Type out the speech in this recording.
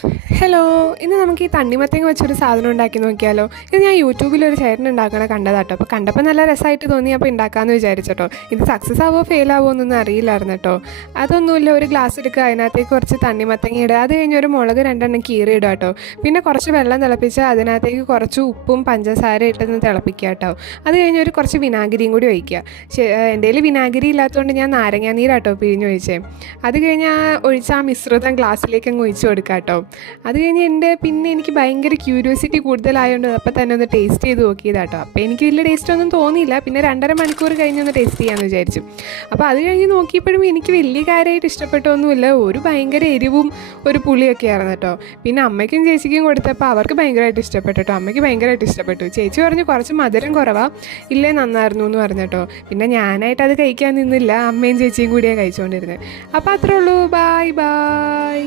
Hello, ഇന്ന് നമുക്ക് ഈ തണ്ണിമത്തങ്ങ വെച്ചൊരു സാധനം ഉണ്ടാക്കി നോക്കിയാലോ? ഇത് ഞാൻ യൂട്യൂബിലൊരു ചേട്ടൻ ഉണ്ടാക്കണ കണ്ടതാട്ടോ. അപ്പോൾ കണ്ടപ്പോൾ നല്ല രസമായിട്ട് തോന്നി, അപ്പോൾ ഉണ്ടാക്കാമെന്ന് വിചാരിച്ചട്ടോ. ഇത് സക്സസ് ആവോ ഫെയിൽ ആവോ എന്നൊന്നും അറിയില്ലായിരുന്നു കേട്ടോ. അതൊന്നുമില്ല, ഒരു ഗ്ലാസ് എടുക്കുക, അതിനകത്തേക്ക് കുറച്ച് തണ്ണിമത്തങ്ങ ഇടുക, അത് കഴിഞ്ഞ് ഒരു മുളക് 2 കീറി ഇടുക കേട്ടോ. പിന്നെ കുറച്ച് വെള്ളം തിളപ്പിച്ച് അതിനകത്തേക്ക് കുറച്ച് ഉപ്പും പഞ്ചസാര ഇട്ടൊന്ന് തിളപ്പിക്കുക കേട്ടോ. അത് കഴിഞ്ഞ് ഒരു കുറച്ച് വിനാഗിരിയും കൂടി ഒഴിക്കുക. എൻ്റെ കയ്യിൽ വിനാഗിരി ഇല്ലാത്തതുകൊണ്ട് ഞാൻ നാരങ്ങാനീരാട്ടോ പിഴിഞ്ഞ് ഒഴിച്ചേ. അത് കഴിഞ്ഞ് ഒഴിച്ച് ആ മിശ്രിതം ഗ്ലാസ്സിലേക്ക് അങ്ങ് ഒഴിച്ച് കൊടുക്കുക കേട്ടോ. അത് കഴിഞ്ഞ് പിന്നെ എനിക്ക് ഭയങ്കര ക്യൂരിയോസിറ്റി കൂടുതലായതുകൊണ്ട് അപ്പോൾ തന്നെ ഒന്ന് ടേസ്റ്റ് ചെയ്ത് നോക്കിയതാട്ടോ. അപ്പോൾ എനിക്ക് വലിയ ടേസ്റ്റ് ഒന്നും തോന്നിയില്ല. പിന്നെ 2.5 മണിക്കൂർ കഴിഞ്ഞൊന്ന് ടേസ്റ്റ് ചെയ്യാമെന്ന് വിചാരിച്ചു. അപ്പോൾ അത് കഴിഞ്ഞ് നോക്കിയപ്പോഴും എനിക്ക് വലിയ കാര്യമായിട്ട് ഇഷ്ടപ്പെട്ടൊന്നുമില്ല. ഒരു ഭയങ്കര എരിവും ഒരു പുളിയൊക്കെ ആയിരുന്നു കേട്ടോ. പിന്നെ അമ്മയ്ക്കും ചേച്ചിക്കും കൊടുത്തപ്പോൾ അവർക്ക് ഭയങ്കരമായിട്ട് ഇഷ്ടപ്പെട്ടു കേട്ടോ. അമ്മയ്ക്ക് ഭയങ്കരമായിട്ട് ഇഷ്ടപ്പെട്ടു. ചേച്ചി പറഞ്ഞു കുറച്ച് മധുരം കുറവാണ്, ഇല്ലേ നന്നായിരുന്നു എന്ന് പറഞ്ഞു കേട്ടോ. പിന്നെ ഞാനായിട്ട് അത് കഴിക്കാൻ നിന്നില്ല, അമ്മയും ചേച്ചിയും കൂടിയാണ് കഴിച്ചുകൊണ്ടിരുന്നത്. അപ്പോൾ അത്രേ ഉള്ളൂ. Bye bye.